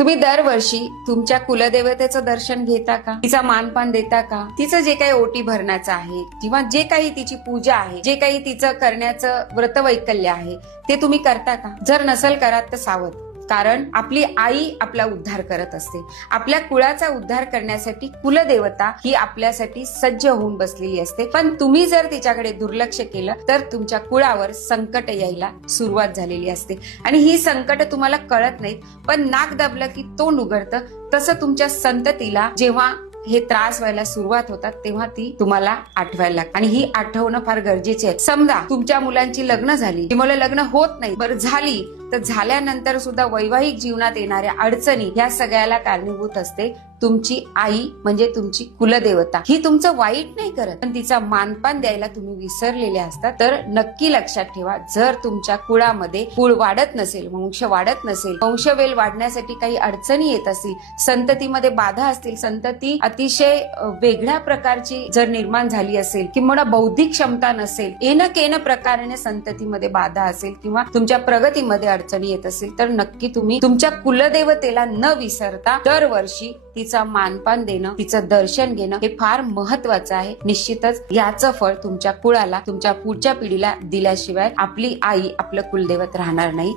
तुम्ही दरवर्षी तुमच्या कुलदेवतेचं दर्शन घेता का? तिचा मानपान देता का? तिचं जे काही ओटी भरण्याचं आहे किंवा जे काही तिची पूजा आहे, जे काही तिचं करण्याचं व्रतवैकल्य आहे ते तुम्ही करता का? जर नसेल करत तर सावध, कारण आपली आई आपला उद्धार करत असते. आपल्या कुळाचा उद्धार करण्यासाठी कुलदेवता ही आपल्यासाठी सज्ज होऊन बसलेली असते. पण तुम्ही जर तिच्याकडे दुर्लक्ष केलं तर तुमच्या कुळावर संकट यायला सुरुवात झालेली असते आणि ही संकट तुम्हाला कळत नाहीत. पण नाक दाबलं की तोंड उघडतं. तसं तुमच्या संततीला जेव्हा हे त्रास व्हायला सुरुवात होतात तेव्हा ती तुम्हाला आठवायला लागते आणि ही आठवणं फार गरजेचे आहे. समजा तुमच्या मुलांची लग्न झाली, ती मुलं लग्न होत नाही, बरं झाली तर झाल्यानंतर सुद्धा वैवाहिक जीवनात येणाऱ्या अडचणी ह्या सगळ्याला कारणीभूत असते तुमची आई, म्हणजे तुमची कुलदेवता. ही तुमचं वाईट नाही करत, पण तिचा मानपान द्यायला तुम्ही विसरलेले असतात. तर नक्की लक्षात ठेवा, जर तुमच्या कुळामध्ये कुळ वाढत नसेल, वंश वाढत नसेल, वंशवेल वाढण्यासाठी काही अडचणी येत असतील, संततीमध्ये बाधा असतील, संतती अतिशय वेगळ्या प्रकारची जर निर्माण झाली असेल किंवा बौद्धिक क्षमता नसेल, एन प्रकाराने संततीमध्ये बाधा असेल किंवा तुमच्या प्रगतीमध्ये अडचणी येत असेल, तर नक्की तुम्ही तुमच्या कुलदेवतेला न विसरता दरवर्षी तिचा मानपान देणं, तिचं दर्शन घेणं हे फार महत्वाचं आहे. निश्चितच याचं फळ तुमच्या कुळाला, तुमच्या पुढच्या पिढीला दिल्याशिवाय आपली आई, आपलं कुलदैवत राहणार नाही.